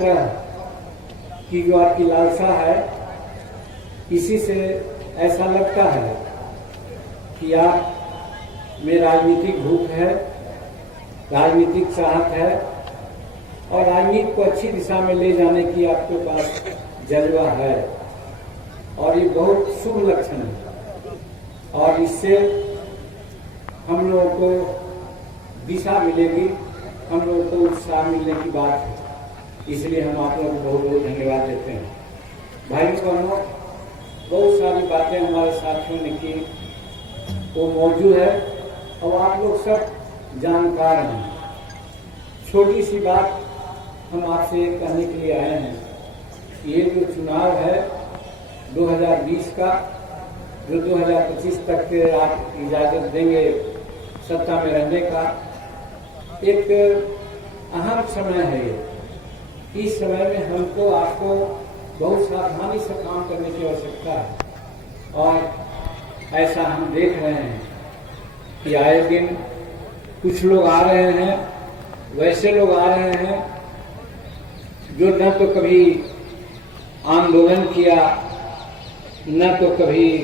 आग्रह की जो आपकी लालसा है, इसी से ऐसा लगता है कि आप में राजनीतिक भूख है, राजनीतिक चाहत है और राजनीति को अच्छी दिशा में ले जाने की आपके पास जज्बा है और ये बहुत शुभ लक्षण है और इससे हम लोगों को दिशा मिलेगी, हम लोगों को उत्साह मिलने की बात है। इसलिए हम आप लोगों को बहुत बहुत धन्यवाद देते हैं। भाई बहनों, बहुत सारी बातें हमारे साथियों ने की, वो मौजूद है और आप लोग सब जानकार हैं। छोटी सी बात हम आपसे कहने के लिए आए हैं, ये जो चुनाव है 2020 का, जो 2025 तक के आप इजाजत देंगे सत्ता में रहने का, एक अहम समय है ये। इस समय में हमको आपको बहुत सावधानी से काम करने की आवश्यकता है और ऐसा हम देख रहे हैं कि आए दिन कुछ लोग आ रहे हैं, वैसे लोग आ रहे हैं जो न तो कभी आंदोलन किया, न तो कभी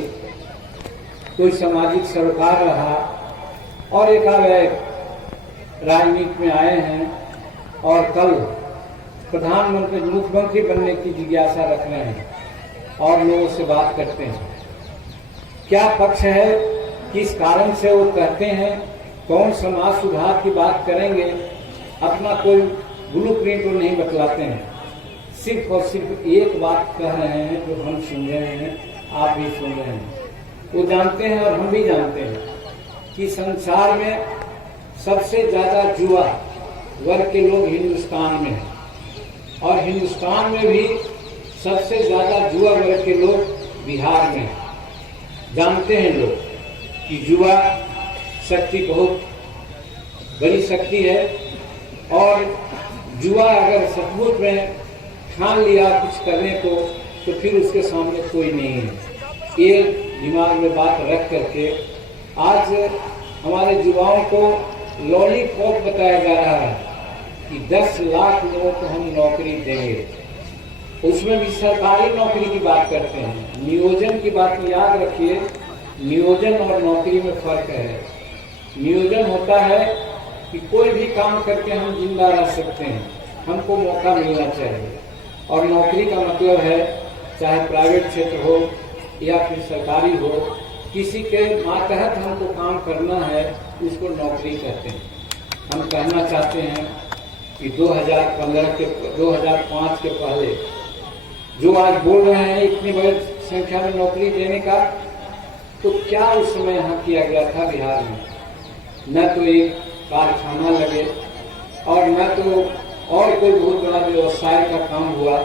कोई सामाजिक सरोकार रहा और एकाएक राजनीति में आए हैं और कल प्रधानमंत्री मुख्यमंत्री बनने की जिज्ञासा रख रहे हैं और लोगों से बात करते हैं। क्या पक्ष है, किस कारण से वो कहते हैं, कौन समाज सुधार की बात करेंगे, अपना कोई ब्लूप्रिंट वो नहीं बतलाते हैं। सिर्फ और सिर्फ एक बात कह रहे हैं जो हम सुन रहे हैं, आप भी सुन रहे हैं। वो जानते हैं और हम भी जानते हैं कि संसार में सबसे ज्यादा युवा वर्ग के लोग हिंदुस्तान में हैं और हिंदुस्तान में भी सबसे ज्यादा युवा वर्ग के लोग बिहार में हैं। जानते हैं लोग कि युवा शक्ति बहुत बड़ी शक्ति है और युवा अगर सचमुच में ठान लिया कुछ करने को तो फिर उसके सामने कोई नहीं है। ये दिमाग में बात रख करके आज हमारे युवाओं को लॉलीपॉप बताया जा रहा है कि 10 लाख लोगों को हम नौकरी देंगे। उसमें भी सरकारी नौकरी की बात करते हैं। नियोजन की बात याद रखिए, नियोजन और नौकरी में फर्क है। नियोजन होता है कि कोई भी काम करके हम जिंदा रह सकते हैं, हमको मौका मिलना चाहिए, और नौकरी का मतलब है चाहे प्राइवेट क्षेत्र हो या फिर सरकारी हो, किसी के मातहत हमको काम करना है, उसको नौकरी कहते हैं। हम कहना चाहते हैं कि 2005 के पहले जो आज बोल रहे हैं इतनी बड़ी संख्या में नौकरी देने का, तो क्या उस समय यहाँ किया गया था बिहार में? न तो एक कारखाना लगे और न तो और कोई बहुत बड़ा व्यवसाय का काम हुआ,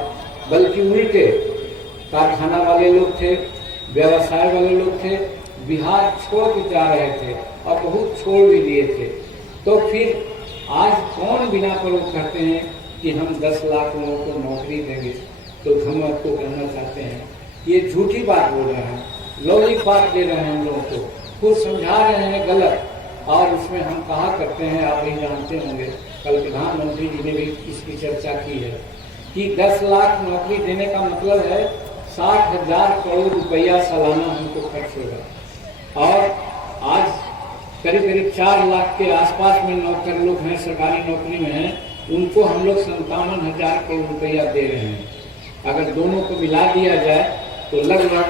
बल्कि उल्टे कारखाना वाले लोग थे, व्यवसाय वाले लोग थे, बिहार छोड़ के जा रहे थे और बहुत छोड़ भी दिए थे। तो फिर आज कौन बिना पर कहते हैं कि हम 10 लाख लोगों को नौकरी देंगे? तो हम आपको कहना चाहते हैं ये झूठी बात बोल रहे हैं, लौकिक बात दे रहे हैं हम लोगों को, कुछ समझा रहे हैं गलत। और उसमें हम कहा करते हैं, आप भी जानते होंगे, कल प्रधानमंत्री जी ने भी इसकी चर्चा की है कि 10 लाख नौकरी देने का मतलब है 60,000 करोड़ रुपया सालाना हमको खर्च होगा। और आज करीब करीब 4 लाख के आसपास में नौकर लोग हैं, सरकारी नौकरी में हैं, उनको हम लोग 57,000 करोड़ रुपया दे रहे हैं। अगर दोनों को मिला दिया जाए तो लगभग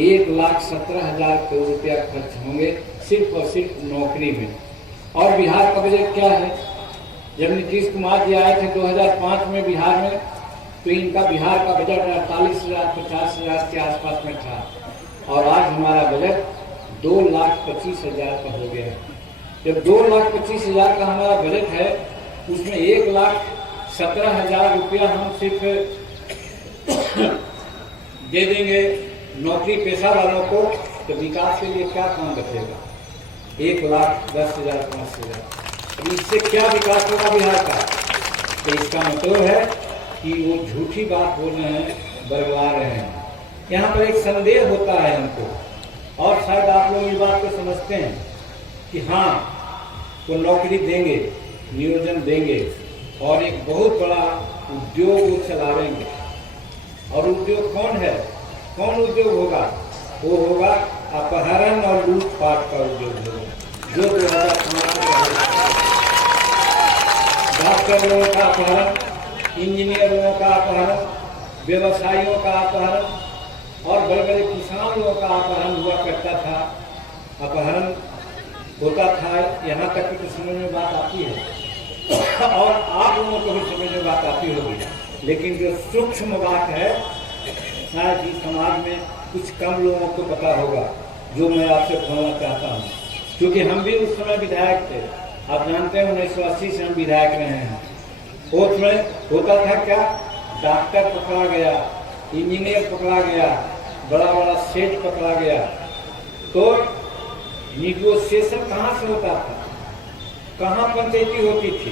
1,17,000 करोड़ रुपया खर्च होंगे सिर्फ और सिर्फ नौकरी में। और बिहार का बजट क्या है? जब नीतीश कुमार जी आए थे 2005 में बिहार में, तो इनका बिहार का बजट 48,000-50,000 के आसपास में था और आज हमारा बजट 2,25,000 का हो गया। जब 2,25,000 का हमारा बजट है, उसमें 1,17,000 रुपया हम सिर्फ दे देंगे नौकरी पेशा वालों को, तो विकास के लिए क्या काम बचेगा? 1,10,000 5,000। इससे क्या विकास होगा बिहार का? तो इसका मतलब है कि वो झूठी बात बोल रहे हैं, बरगला रहे हैं। यहाँ पर एक संदेह होता है हमको, और शायद आप लोग इस बात को समझते हैं कि हाँ वो नौकरी देंगे, नियोजन देंगे और एक बहुत बड़ा उद्योग वो चलावेंगे। और उद्योग कौन है, कौन उद्योग होगा? वो होगा अपहरण और लूटपाट का उद्योग होगा, जो 2005 डॉक्टर लोगों का अपहरण, इंजीनियर लोगों का अपहरण, व्यवसायियों का अपहरण और बड़े बड़े किसान लोगों का अपहरण हुआ करता था, अपहरण होता था। यहाँ तक कि समझ में बात आती है और आप लोगों को भी समझ में बात आती होगी, लेकिन जो सूक्ष्म बात है शायद ही समाज में कुछ कम लोगों को पता होगा, जो मैं आपसे बोलना चाहता हूँ। क्योंकि हम भी उस समय विधायक थे, आप जानते हैं 1980 से हम विधायक रहे हैं। उसमें होता था क्या, डॉक्टर पकड़ा गया, इंजीनियर पकड़ा गया, बड़ा बड़ा सेठ पकड़ा गया, तो निगोशिएशन कहाँ से होता था, कहाँ पंचायती होती थी?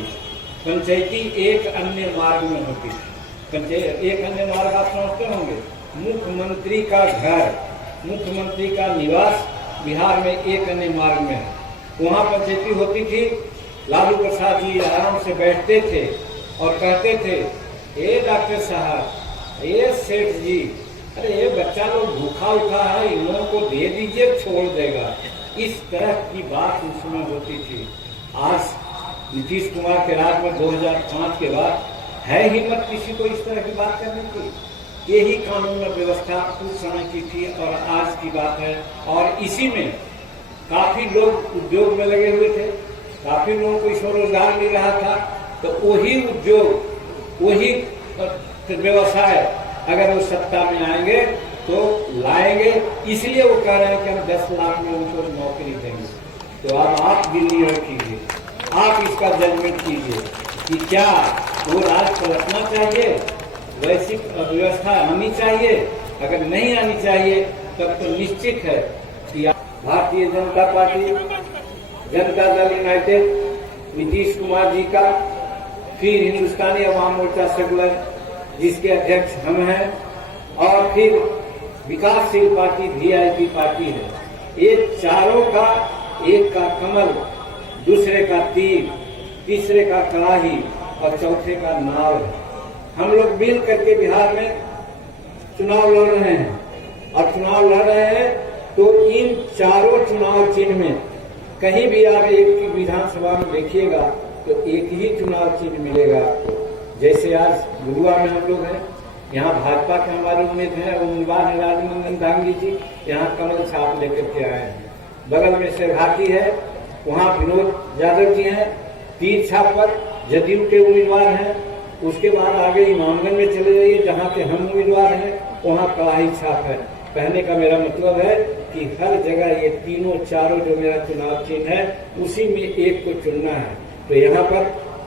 पंचायती एक अन्य मार्ग में होती थी। एक अन्य मार्ग आप समझते होंगे, मुख्यमंत्री का घर, मुख्यमंत्री का निवास बिहार में एक अन्य मार्ग में है, वहाँ पंचायती होती थी। लालू प्रसाद जी आराम से बैठते थे और कहते थे, ए डॉक्टर साहब, ए सेठ जी, अरे ये बच्चा लोग भूखा उठा है, इन लोगों को दे दीजिए, छोड़ देगा। इस तरह की बात उसमें होती थी। आज नीतीश कुमार के राज में 2005 के बाद है हिम्मत किसी को इस तरह की बात करने की? यही कानून और व्यवस्था उस समय की थी और आज की बात है। और इसी में काफी लोग उद्योग में लगे हुए थे, काफी लोगों को इसमें रोजगार मिल रहा था। तो वही उद्योग, वही व्यवसाय अगर वो सत्ता में आएंगे तो लाएंगे, इसलिए वो कह रहे हैं कि हम 10 लाख में उनको नौकरी देंगे। तो अब आप दिल्ली रखिए, आप इसका जजमेंट कीजिए कि क्या वो राज पलटना चाहिए, वैसी व्यवस्था आनी चाहिए? अगर नहीं आनी चाहिए तब तो निश्चित है कि भारतीय जनता पार्टी, जनता दल यूनाइटेड, नीतीश कुमार जी का, फिर हिंदुस्तानी अवाम मोर्चा सेकुलर जिसके अध्यक्ष हम हैं, और फिर विकासशील पार्टी वीआईपी पार्टी है, ये चारों का, एक का कमल, दूसरे का तीर, तीसरे का कड़ाही और चौथे का नाव है। हम लोग मिल करके बिहार में चुनाव लड़ रहे हैं और चुनाव लड़ रहे हैं तो इन चारों चुनाव चिन्ह में कहीं भी आप एक की विधानसभा में देखिएगा तो एक ही चुनाव चिन्ह मिलेगा आपको। जैसे आज गुरुआ में हम लोग हैं, यहाँ भाजपा के हमारे उम्मीदवार है राजनंदन दांगी जी, यहाँ कमल छाप लेकर के आए हैं। बगल में से घाटी है, वहाँ विनोद यादव जी हैं, तीर छाप पर जदयू के उम्मीदवार हैं। उसके बाद आगे इमामगंज में चले जाइए जहाँ के हम उम्मीदवार हैं, वहाँ कड़ाही छाप है। कहने का मेरा मतलब है कि हर जगह ये तीनों चारों जो मेरा चुनाव चिन्ह है उसी में एक को चुनना है। तो यहाँ पर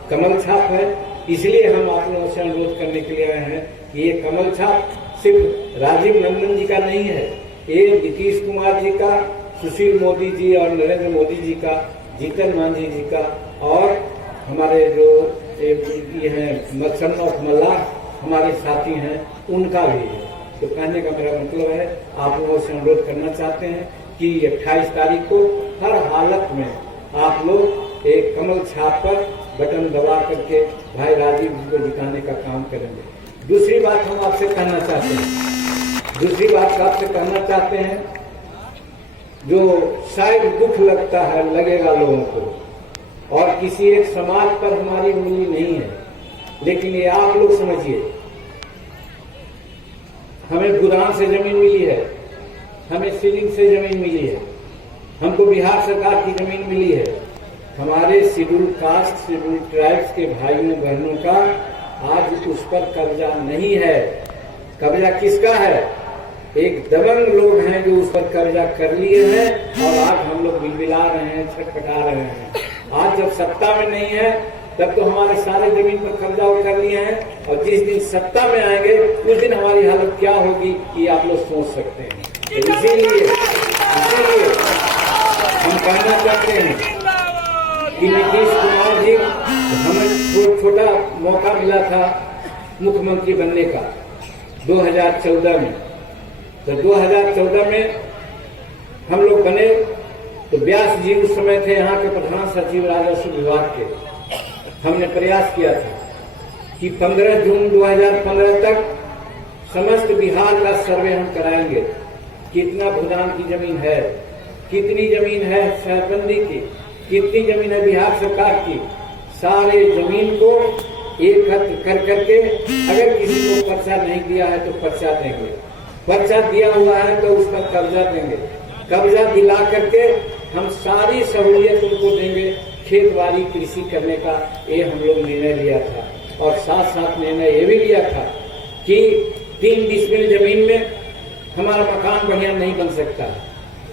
कमल छाप है, इसलिए हम आप लोगों से अनुरोध करने के लिए आए हैं कि ये कमल छाप सिर्फ राजीव नंदन जी का नहीं है, ये नीतीश कुमार जी का, सुशील मोदी जी और नरेंद्र मोदी जी का, जीतन मांझी जी का, और हमारे जो ये हैं सन्नौफ मल्लाह हमारे साथी हैं, उनका भी है। तो कहने का मेरा मतलब है, आप लोगों से अनुरोध करना चाहते हैं कि 28 तारीख को हर हालत में आप लोग एक कमल छाप पर बटन दबा करके भाई राजीव जी को जिताने का काम करेंगे। दूसरी बात हम आपसे कहना चाहते हैं, जो शायद दुख लगता है, लगेगा लोगों को, और किसी एक समाज पर हमारी उंगली नहीं है, लेकिन ये आप लोग समझिए, हमें गुदाम से जमीन मिली है, हमें सीलिंग से जमीन मिली है, हमको बिहार सरकार की जमीन मिली है। हमारे शेड्यूल कास्ट, शेड्यूल ट्राइब्स के भाइयों बहनों का आज उस पर कब्जा नहीं है। कब्जा किसका है? एक दबंग लोग हैं जो उस पर कब्जा कर लिए हैं और आज हम लोग बिलबिला रहे हैं, छटपटा रहे हैं। आज जब सत्ता में नहीं है तब तो हमारे सारे जमीन पर कब्जा कर लिए हैं, और जिस दिन सत्ता में आएंगे उस दिन हमारी हालत क्या होगी ये आप लोग सोच सकते हैं। तो इसीलिए हम कहना चाहते हैं कि नीतीश कुमार जी, हमें छोटा मौका मिला था मुख्यमंत्री बनने का 2014 में। तो 2014 में हम लोग बने तो व्यास जी उस समय थे यहाँ के प्रधान सचिव राजस्व विभाग के। हमने प्रयास किया था कि 15 जून 2015 तक समस्त बिहार का सर्वे हम कराएंगे। कितना भूदान की जमीन है, कितनी जमीन है शहरबंदी की, कितनी जमीन है बिहार सरकार की, सारे जमीन को एकत्र कर करके अगर किसी को पर्चा नहीं दिया है तो पर्चा देंगे, पर्चा दिया हुआ है तो उसका कब्जा देंगे, कब्जा दिला करके हम सारी सहूलियत उनको देंगे। खेतबाड़ी कृषि करने का ये हम लोग निर्णय लिया था और साथ साथ निर्णय ये भी लिया था कि 3 डिसमिल जमीन में हमारा मकान बढ़िया नहीं बन सकता,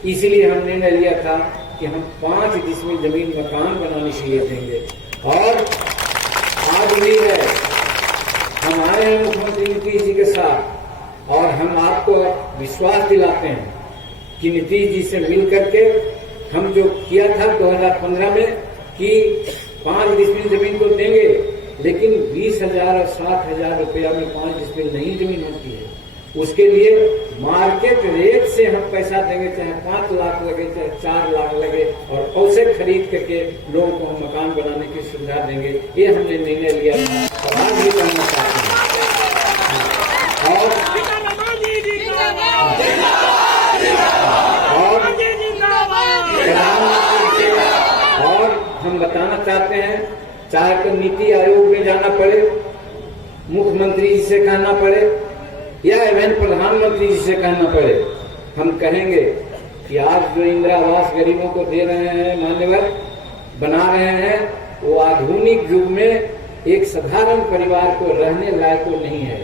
इसलिए हम निर्णय लिया था कि हम 5 डिसमिल जमीन मकान बनाने के लिए देंगे। और आज भी है, हम आए हैं मुख्यमंत्री नीतीश जी के साथ और हम आपको विश्वास दिलाते हैं कि नीतीश जी से मिल करके हम जो किया था 2015 में कि 5 डिसमिल जमीन को देंगे, लेकिन 20,000 और 60,000 रुपया में 5 डिसमिल नहीं जमीन होती है। उसके लिए मार्केट रेट से हम पैसा देंगे, चाहे 5 लाख लगे चाहे 4 लाख लगे, और पैसे खरीद करके लोगों को हम मकान बनाने की सुविधा देंगे। ये हमने निर्णय लिया था और आज भी करना चाहते हैं। और हम बताना चाहते हैं, चाहे तो नीति आयोग में जाना पड़े, मुख्यमंत्री जी से कहना पड़े या एवं प्रधानमंत्री जी से कहना पड़े, हम कहेंगे कि आज जो इंदिरा आवास गरीबों को दे रहे हैं, मान्यवर बना रहे हैं, वो आधुनिक युग में एक साधारण परिवार को रहने लायक नहीं है।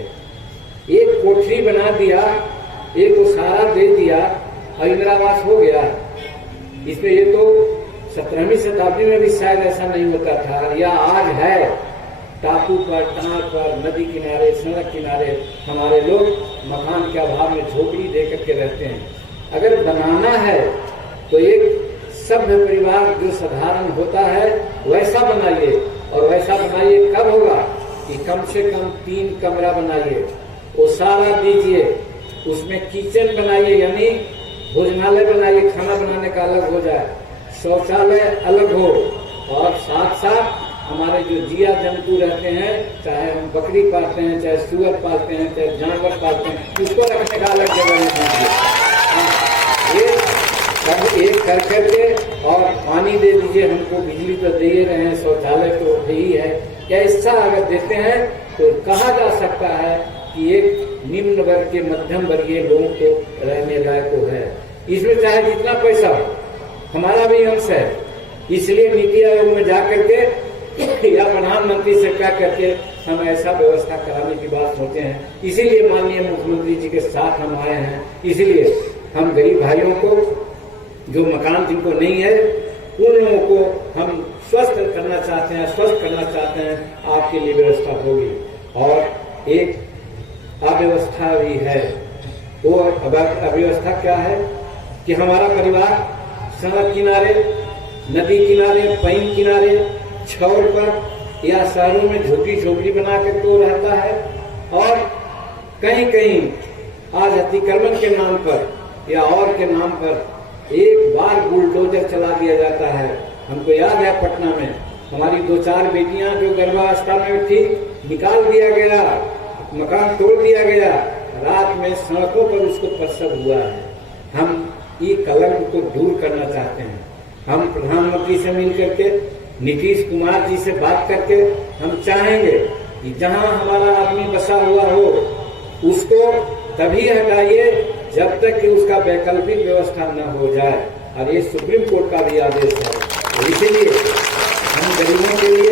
एक कोठरी बना दिया, एक उसारा दे दिया और इंदिरा आवास हो गया। इसमें ये तो 17वीं शताब्दी में भी शायद ऐसा नहीं होता था, या आज है। टापू पर, टार पर, नदी किनारे, सड़क किनारे हमारे लोग मकान के अभाव में झोपड़ी दे करके रहते हैं। अगर बनाना है तो एक सभ्य परिवार जो साधारण होता है वैसा बनाइए, और वैसा बनाइए कब होगा कि कम से कम 3 कमरा बनाइए, ओसारा दीजिए, उसमें किचन बनाइए, यानी भोजनालय बनाइए, खाना बनाने का अलग हो जाए, शौचालय अलग हो, और साथ साथ हमारे जो जिया जंतु रहते हैं, चाहे हम बकरी पालते हैं, चाहे सुअर पालते हैं, चाहे जानवर पालते हैं, उसको रखने का अलग जगह नहीं दीजिए। ये सब एक कर करके और पानी दे दीजिए हमको, बिजली तो दे ही रहे हैं, शौचालय तो यही है। ऐसा अगर देते हैं तो कहा जा सकता है कि एक निम्न वर्ग के मध्यम वर्गीय लोगों को रहने लायक है। इसमें चाहे जितना पैसा हो, हमारा भी अंश है, इसलिए नीति आयोग में जाकर के या प्रधानमंत्री से कह करके हम ऐसा व्यवस्था कराने की बात सोचे हैं। इसीलिए माननीय मुख्यमंत्री जी के साथ हम आए हैं। इसलिए हम गरीब भाइयों को, जो मकान जिनको नहीं है, उन लोगों को हम स्वस्थ करना चाहते हैं, स्वस्थ करना चाहते हैं, आपके लिए व्यवस्था होगी। और एक अव्यवस्था भी है, वो अव्यवस्था क्या है कि हमारा परिवार सड़क किनारे, नदी किनारे, पईन किनारे, छौर पर या शहरों में झोपड़ी झोपड़ी बना कर तो रहता है, और कहीं कहीं आज अतिक्रमण के नाम पर या और के नाम पर एक बार बुलडोजर चला दिया जाता है। हमको याद है पटना में हमारी 2-4 बेटियां जो गर्भावस्था में थी, निकाल दिया गया, मकान तोड़ दिया गया, रात में सड़कों पर उसको प्रसव हुआ है। हम ये कलंक को दूर करना चाहते हैं। हम प्रधानमंत्री से मिल करके, नीतीश कुमार जी से बात करके हम चाहेंगे कि जहां हमारा आदमी बसा हुआ हो उसको तभी हटाइए जब तक कि उसका वैकल्पिक व्यवस्था न हो जाए, और ये सुप्रीम कोर्ट का भी आदेश है। तो इसीलिए हम गरीबों के लिए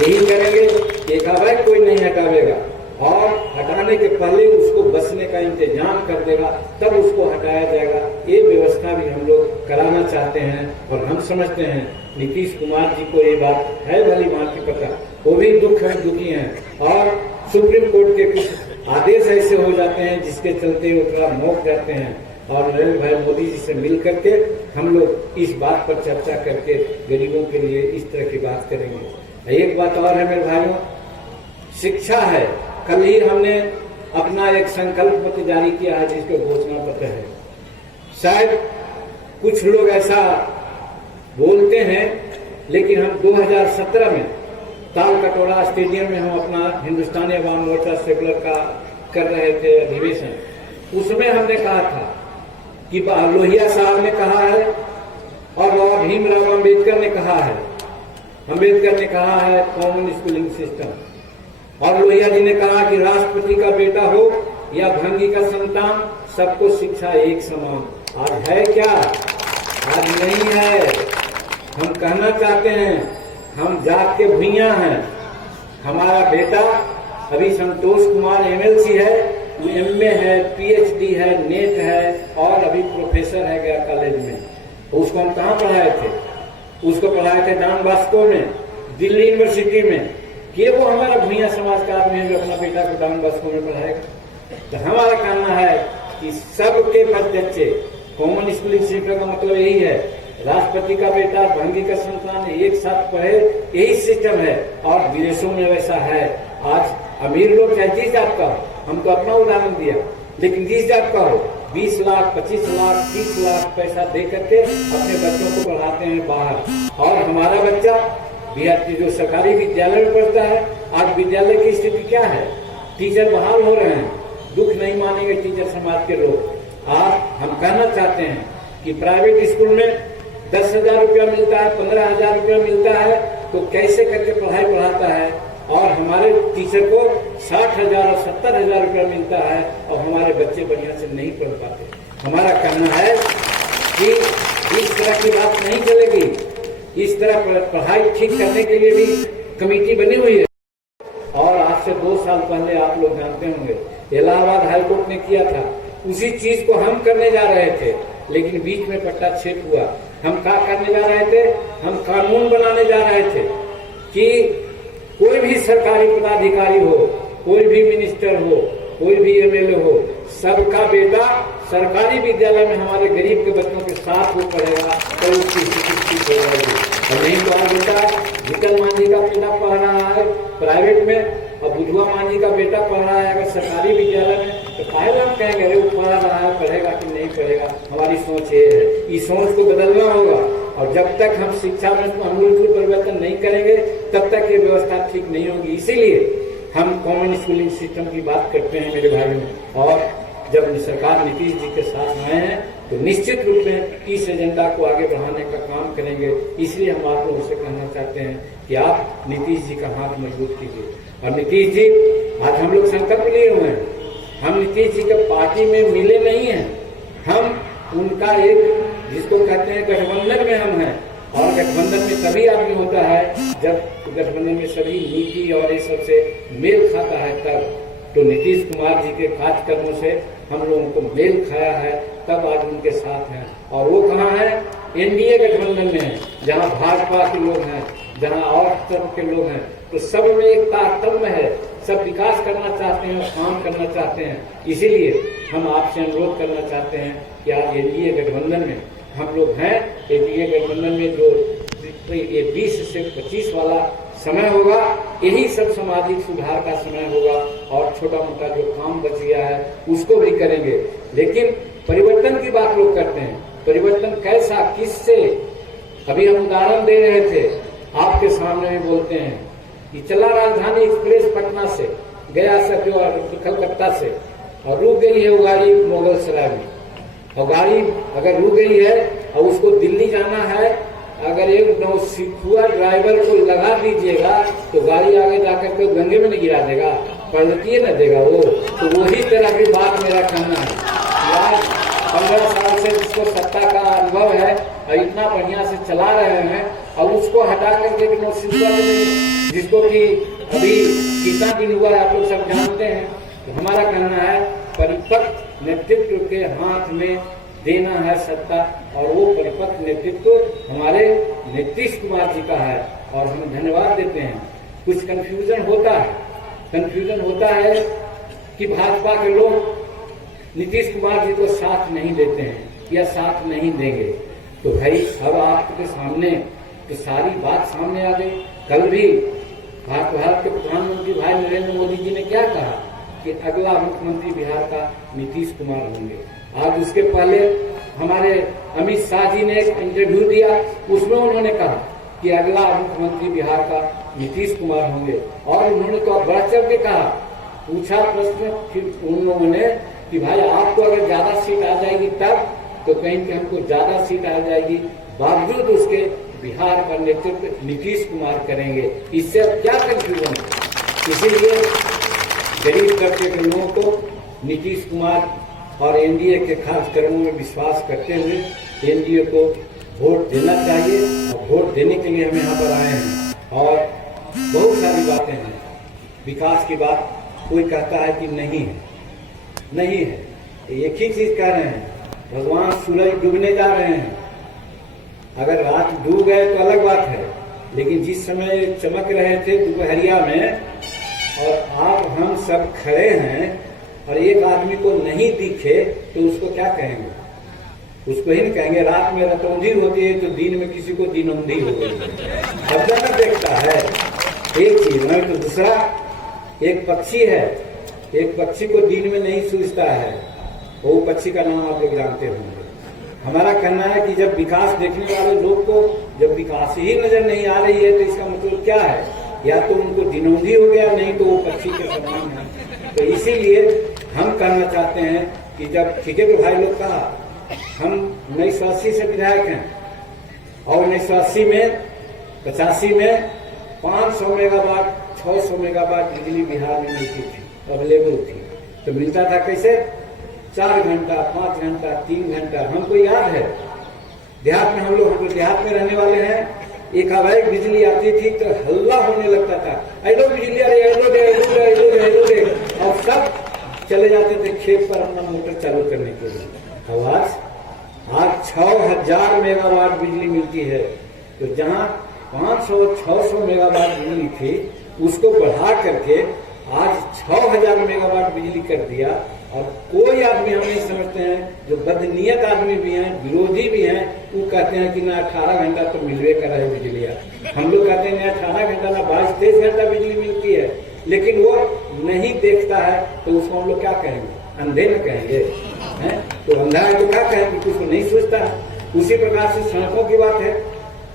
यही करेंगे कि एकाएक कोई नहीं हटावेगा, और हटाने के पहले उसको बसने का इंतजाम कर देगा, तब उसको हटाया जाएगा। ये व्यवस्था भी हम लोग कराना चाहते हैं, और हम समझते हैं नीतीश कुमार जी को ये बात है भली भांति पता, वो भी दुखी हैं, और सुप्रीम कोर्ट के कुछ आदेश ऐसे हो जाते हैं जिसके चलते वो थोड़ा मौक जाते हैं। और नरेंद्र भाई मोदी जी से मिल करके हम लोग इस बात पर चर्चा करके गरीबों के लिए इस तरह की बात करेंगे। एक बात और है मेरे भाइयों, शिक्षा है। कल ही हमने अपना एक संकल्प पत्र जारी किया है जिसके घोषणा पत्र है। शायद कुछ लोग ऐसा बोलते हैं, लेकिन हम 2017 में ताल कटोरा स्टेडियम में हम अपना हिंदुस्तानी अवाम मोर्चा सेकुलर का कर रहे थे अधिवेशन, उसमें हमने कहा था कि लोहिया साहब ने कहा है और बाबा भीमराव अम्बेडकर ने कहा है कॉमन स्कूलिंग सिस्टम, और लोहिया जी ने कहा कि राष्ट्रपति का बेटा हो या भंगी का संतान, सबको शिक्षा एक समान। आज है क्या? आज नहीं है। हम कहना चाहते हैं हम जात के भुइयां हैं। हमारा बेटा अभी संतोष कुमार एमएलसी है, वो एमए है, पीएचडी है, नेट है और अभी प्रोफेसर है गया कॉलेज में। उसको हम कहाँ पढ़ाए थे? उसको पढ़ाए थे डॉन बॉस्को में, दिल्ली यूनिवर्सिटी में। कि वो हमारा भुइयां समाज का आदमी है, अपना बेटा को डॉन बॉस्को में पढ़ाएगा। तो हमारा कहना है कि सबके बच्चे कॉमन स्कूलिंग सिस्टम का मतलब यही है, राष्ट्रपति का बेटा भंगी का संतान एक साथ पढ़े, यही सिस्टम है। और विदेशों में वैसा है। आज अमीर लोग चाहे जिस जात का हो, हम तो अपना उदाहरण दिया, लेकिन जिस जात का हो 20 लाख, 25 लाख, 30 लाख पैसा दे करके अपने बच्चों को पढ़ाते हैं बाहर। और हमारा बच्चा बिहार की जो सरकारी विद्यालय में पढ़ता है, आज विद्यालय की स्थिति क्या है? टीचर बहाल हो रहे हैं, दुख नहीं मानेंगे टीचर समाज के लोग। आज हम कहना चाहते हैं कि प्राइवेट स्कूल में 10,000 रुपया मिलता है, 15,000 रुपया मिलता है, तो कैसे करके पढ़ाई पढ़ाता है। और हमारे टीचर को 60,000 और 70,000 रुपया मिलता है और हमारे बच्चे बढ़िया से नहीं पढ़ पाते। हमारा कहना है कि इस तरह की बात नहीं चलेगी। इस तरह पढ़ाई ठीक करने के लिए भी कमेटी बनी हुई है। और आज से 2 साल पहले आप लोग जानते होंगे इलाहाबाद हाईकोर्ट ने किया था, उसी चीज को हम करने जा रहे थे, लेकिन बीच में पट्टा छेद हुआ। हम क्या करने जा रहे थे? हम कानून बनाने जा रहे थे कि कोई भी सरकारी पदाधिकारी हो, कोई भी मिनिस्टर हो, कोई भी एमएलए हो, सबका बेटा सरकारी विद्यालय में हमारे गरीब के बच्चों के साथ वो पढ़ेगा तो उसकी स्थिति ठीक हो जाएगी। और नहीं तो आज बेटा विकल मांझी का बेटा पढ़ रहा है प्राइवेट में और बुधुआ मांझी का बेटा पढ़ रहा है अगर सरकारी विद्यालय में, तो काहे हम कहेंगे अरे वो पढ़ रहा है, पढ़ेगा कि नहीं पढ़ेगा। हमारी सोच ये है, इस सोच को बदलना होगा। और जब तक हम शिक्षा में आमूलचूल परिवर्तन नहीं करेंगे तब तक ये व्यवस्था ठीक नहीं होगी। इसीलिए हम कॉमन स्कूलिंग सिस्टम की बात करते हैं मेरे भाइयों। और जब सरकार नीतीश जी के साथ आए हैं तो निश्चित रूप में इस एजेंडा को आगे बढ़ाने का काम करेंगे। इसलिए हम आप लोगों से कहना चाहते हैं कि आप नीतीश जी का हाथ मजबूत कीजिए। और नीतीश जी, आज हम लोग संकल्प लिए हुए हैं, हम नीतीश जी के पार्टी में मिले नहीं हैं, हम उनका एक जिसको कहते हैं गठबंधन में हम हैं। और गठबंधन में तभी आदमी होता है जब गठबंधन में सभी नीति और ये सबसे मेल खाता है तब। तो नीतीश कुमार जी के कार्यक्रमों से हम लोगों को मेल खाया है, तब आज उनके साथ हैं। और वो कहाँ है? एनडीए गठबंधन में है, जहाँ भाजपा के लोग हैं, जहाँ और तरफ के लोग हैं। तो सब में एक तारतम्य है, सब विकास करना चाहते हैं और काम करना चाहते हैं। इसीलिए हम आपसे अनुरोध करना चाहते हैं कि आज एनडीए गठबंधन में हम लोग हैं। एनडीए गठबंधन में जो ये 20 से 25 वाला समय होगा, यही सब सामाजिक सुधार का समय होगा। और छोटा मोटा जो काम बच गया है उसको भी करेंगे। लेकिन परिवर्तन की बात लोग करते हैं, परिवर्तन कैसा, किससे? अभी हम उदाहरण दे रहे थे, आपके सामने भी बोलते हैं कि चला राजधानी एक्सप्रेस पटना से गया कलकत्ता से, और रुक गई है वो गाड़ी मुगल सराय में। और गाड़ी अगर रुक गई है और उसको दिल्ली जाना है, अगर एक नौसिखुआ ड्राइवर को लगा दीजिएगा तो गाड़ी आगे जाकर के गंगे में नहीं गिरा देगा, पलटिए न देगा वो। तो वही तरह की बात मेरा कहना है। आज 15 साल से जिसको सत्ता का अनुभव है और इतना बढ़िया से चला रहे हैं, और उसको हटा करके नौसिखुआ जिसको कि अभी कितना दिन हुआ है आप लोग सब जानते हैं। तो हमारा कहना है परिपक्व नेतृत्व के हाथ में देना है सत्ता, और वो परिपक्व नेतृत्व हमारे नीतीश कुमार जी का है। और हम धन्यवाद देते हैं। कुछ कंफ्यूजन होता है कि भाजपा के लोग नीतीश कुमार जी को साथ नहीं देते हैं या साथ नहीं देंगे। तो भाई अब आपके सामने तो सारी बात सामने आ गई। कल भी भारत के प्रधानमंत्री भाई नरेंद्र मोदी जी ने क्या कहा कि अगला मुख्यमंत्री बिहार का नीतीश कुमार होंगे। आज उसके पहले हमारे अमित शाह जी ने एक इंटरव्यू दिया, उसमें उन्होंने कहा कि अगला मुख्यमंत्री बिहार का नीतीश कुमार होंगे। और उन्होंने तो बढ़ चढ़ के कहा, पूछा प्रश्न फिर उन लोगों ने कि भाई आपको अगर ज्यादा सीट आ जाएगी तब, तो कहीं कि हमको ज्यादा सीट आ जाएगी, बावजूद उसके बिहार का नेतृत्व नीतीश कुमार करेंगे। इससे अब क्या कंफ्यूजन है? इसीलिए गरीब तबके के लोगों को नीतीश कुमार और एनडीए के खास कर्मों में विश्वास करते हुए एनडीए को वोट देना चाहिए। और वोट देने के लिए हम यहाँ पर आए हैं। और बहुत सारी बातें हैं, विकास की बात कोई कहता है कि नहीं है, नहीं है। एक ही चीज कह रहे हैं, भगवान सूरज डूबने जा रहे हैं। अगर रात डूब गए तो अलग बात है, लेकिन जिस समय चमक रहे थे दोपहरिया में और आप हम सब खड़े हैं और एक आदमी को नहीं दिखे, तो उसको क्या कहेंगे? उसको ही नहीं कहेंगे रात में रतौंधी होती है तो दिन में किसी को दिनौंधी हो गई। सब जगह देखता है एक चीज, नहीं तो दूसरा। एक पक्षी है, एक पक्षी को दिन में नहीं सूझता है, वो पक्षी का नाम आप लोग जानते होंगे। हमारा कहना है कि जब विकास देखने वाले लोग को जब विकास ही नजर नहीं आ रही है, तो इसका मतलब क्या है? या तो उनको दिनौंधी हो गया, नहीं तो वो पक्षी के समान है। तो इसीलिए हम कहना चाहते हैं कि जब ठीक है तो भाई लोग कहा हम 1980 से विधायक हैं और 1980 में 85 में 500 मेगावाट 600 मेगावाट बिजली बिहार में मिलती थी, अवेलेबल थी। तो मिलता था कैसे? 4 घंटा, 5 घंटा, 3 घंटा। हमको याद है देहात में, हम लोग देहात में रहने वाले हैं, एक अवैध बिजली आती थी तो हल्ला होने लगता था, ऐलो बिजली अरे ऐलो दे ऐलो दे ऐलो दे ऐलो दे, और सब चले जाते थे खेत पर अपना मोटर चालू करने के लिए। आज 6000 मेगावाट बिजली मिलती है। तो जहां 500-600 मेगावाट बिजली थी, उसको बढ़ा करके आज 6000 मेगावाट बिजली कर दिया। और कोई आदमी हम नहीं समझते हैं, जो बदनीयत आदमी भी हैं, विरोधी भी हैं, वो कहते हैं कि ना 18 घंटा तो मिलवे कर रहे बिजलियां। हम लोग कहते हैं 18 घंटा ना 22-23 घंटा बिजली मिलती है, लेकिन वो नहीं देखता है, तो उसको हम लोग क्या कहेंगे? अंधे न कहेंगे हैं? तो अंधा है तो क्या कहेंगे? कुछ को नहीं सोचता है। उसी प्रकार से सड़कों की बात है।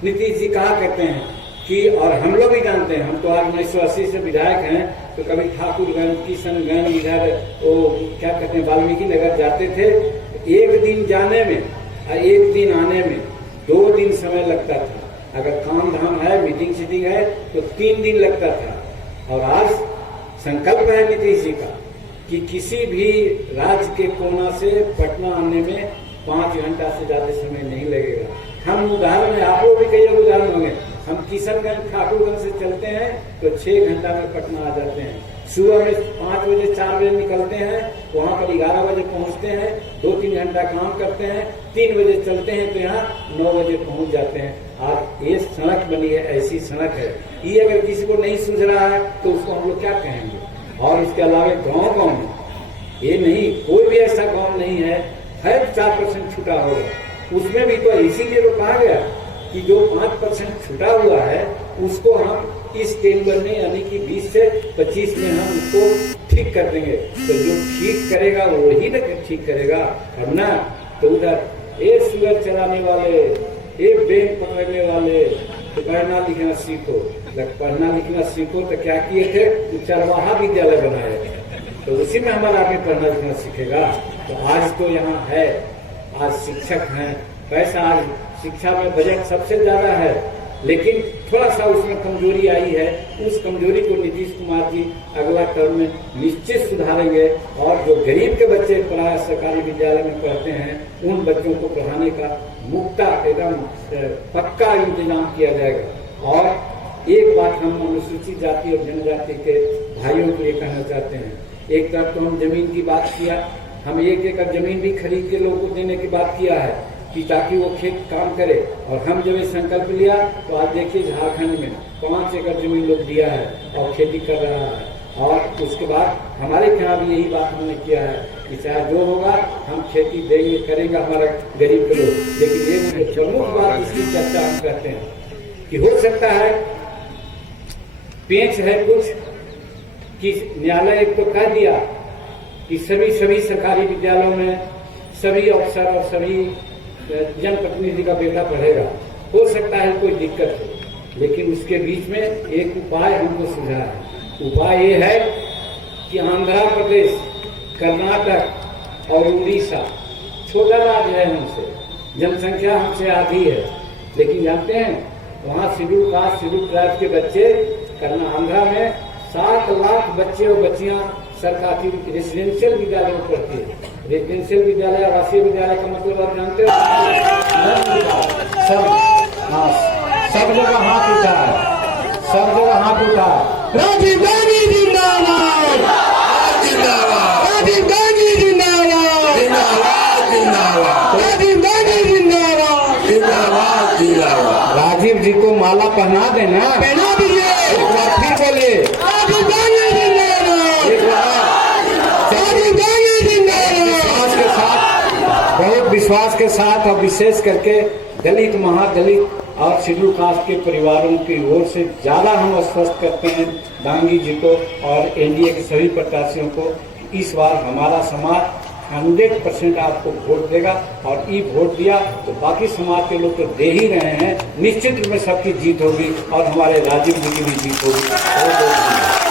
नीतीश जी कहा करते हैं कि, और हम लोग भी जानते हैं, हम तो आज 1980 से विधायक हैं, तो कभी ठाकुरगंज, किशनगंज, इधर वो क्या कहते हैं वाल्मीकि नगर जाते थे। एक दिन जाने में और एक दिन आने में 2 दिन समय लगता था। अगर काम धाम है, मीटिंग शीटिंग है, तो 3 दिन लगता था। और आज संकल्प है नीतीश जी का कि किसी भी राज्य के कोना से पटना आने में 5 घंटा से ज्यादा समय नहीं लगेगा। हम उदाहरण है, आप लोग भी कई उदाहरण होंगे। हम किशनगंज ठाकुरगंज से चलते हैं तो 6 घंटा में पटना आ जाते हैं। सुबह में 5 बजे 4 बजे निकलते हैं, वहां पर 11 बजे पहुंचते हैं, 2-3 घंटा काम करते हैं, 3 बजे चलते हैं तो यहाँ 9 बजे पहुंच जाते हैं। आज ये सड़क बनी है, ऐसी सड़क है। ये अगर किसी को नहीं सूझ रहा है तो उसको हम लोग क्या कहेंगे? और इसके अलावा गाँव में ये नहीं, कोई भी ऐसा गाँव नहीं है 4% छूटा होगा, उसमें भी तो इसीलिए तो कहा गया कि जो 5% छूटा हुआ है उसको हम इस टेम्बर में यानी कि 20 से 25 में हम उसको ठीक कर देंगे। तो जो ठीक करेगा वही ना ठीक करेगा, और ना तो उधर एक सुगर चलाने वाले, एक बैंक पकड़ने वाले, तो पढ़ना लिखना सीखो। पढ़ना लिखना सीखो तो क्या किए थे? तो चरवाहा विद्यालय बनाए थे, तो उसी में हमारा आदमी पढ़ना लिखना सीखेगा। तो आज तो यहाँ है, आज शिक्षक हैं, पैसा आज शिक्षा में बजट सबसे ज्यादा है, लेकिन थोड़ा सा उसमें कमजोरी आई है। उस कमजोरी को नीतीश कुमार जी अगला टर्म में निश्चित सुधारेंगे। और जो गरीब के बच्चे प्राय सरकारी विद्यालय में पढ़ते हैं, उन बच्चों को पढ़ाने का मुक्ता एकदम पक्का इंतजाम किया जाएगा। और एक बात हम अनुसूचित जाति और जनजाति के भाइयों के लिए कहना चाहते हैं। एक तरफ तो हम जमीन की बात किया, हम 1 एकड़ जमीन भी खरीद के लोगों को देने की बात किया है कि ताकि वो खेत काम करे। और हम जब ये संकल्प लिया तो आज देखिए झारखंड में 5 एकड़ जमीन लोग दिया है और खेती कर रहा है। और उसके बाद हमारे यहाँ भी यही बात हमने किया है कि चाहे जो होगा हम खेती देंगे, करेंगे हमारा गरीब के लोग। लेकिन ये प्रमुख बात इसकी चर्चा हम करते हैं कि हो सकता है पेंच है कुछ कि न्यायालय एक तो कह दिया कि सभी सरकारी विद्यालयों में सभी अफसर और सभी जनप्रतिनिधि का बेटा पढ़ेगा। हो सकता है कोई दिक्कत हो, लेकिन उसके बीच में एक उपाय हमको सुझा है। उपाय ये है कि आंध्र प्रदेश, कर्नाटक और उड़ीसा छोटा राज्य है हमसे, जनसंख्या हमसे आधी है, लेकिन जानते हैं वहाँ शेड्यूल कास्ट शेड्यूल ट्राइब के बच्चे आंध्रा में 7 लाख बच्चे और बच्चियां सरकारी रेसिडेंशियल विद्यालय में पढ़ती है। रेसिडेंशियल विद्यालय, आवासीय विद्यालय का मतलब आप जानते हो। सब जगह हाथ उठा है, सब जगह हाथ उठा है। राजीव गांधी जिंदाबाद, राजीव गांधी जिंदाबाद, राजीव गांधी जिंदाबाद। राजीव जी को माला पहना देना, पहना दीजिए। एक बार फिर बोलिए, राजीव गांधी जिंदाबाद, एक बार राजीव गांधी जिंदाबाद। विश्वास के साथ, बहुत विश्वास के साथ और विशेष करके दलित, महादलित और शेड्यूल कास्ट के परिवारों की ओर से ज्यादा हम आश्वस्त करते हैं दांगी जी को और एनडीए के सभी प्रत्याशियों को। इस बार हमारा समाज 100% आपको वोट देगा, और ई वोट दिया तो बाकी समाज के लोग तो दे ही रहे हैं। निश्चित रूप में सबकी जीत होगी और हमारे राजीव जी की भी जीत होगी।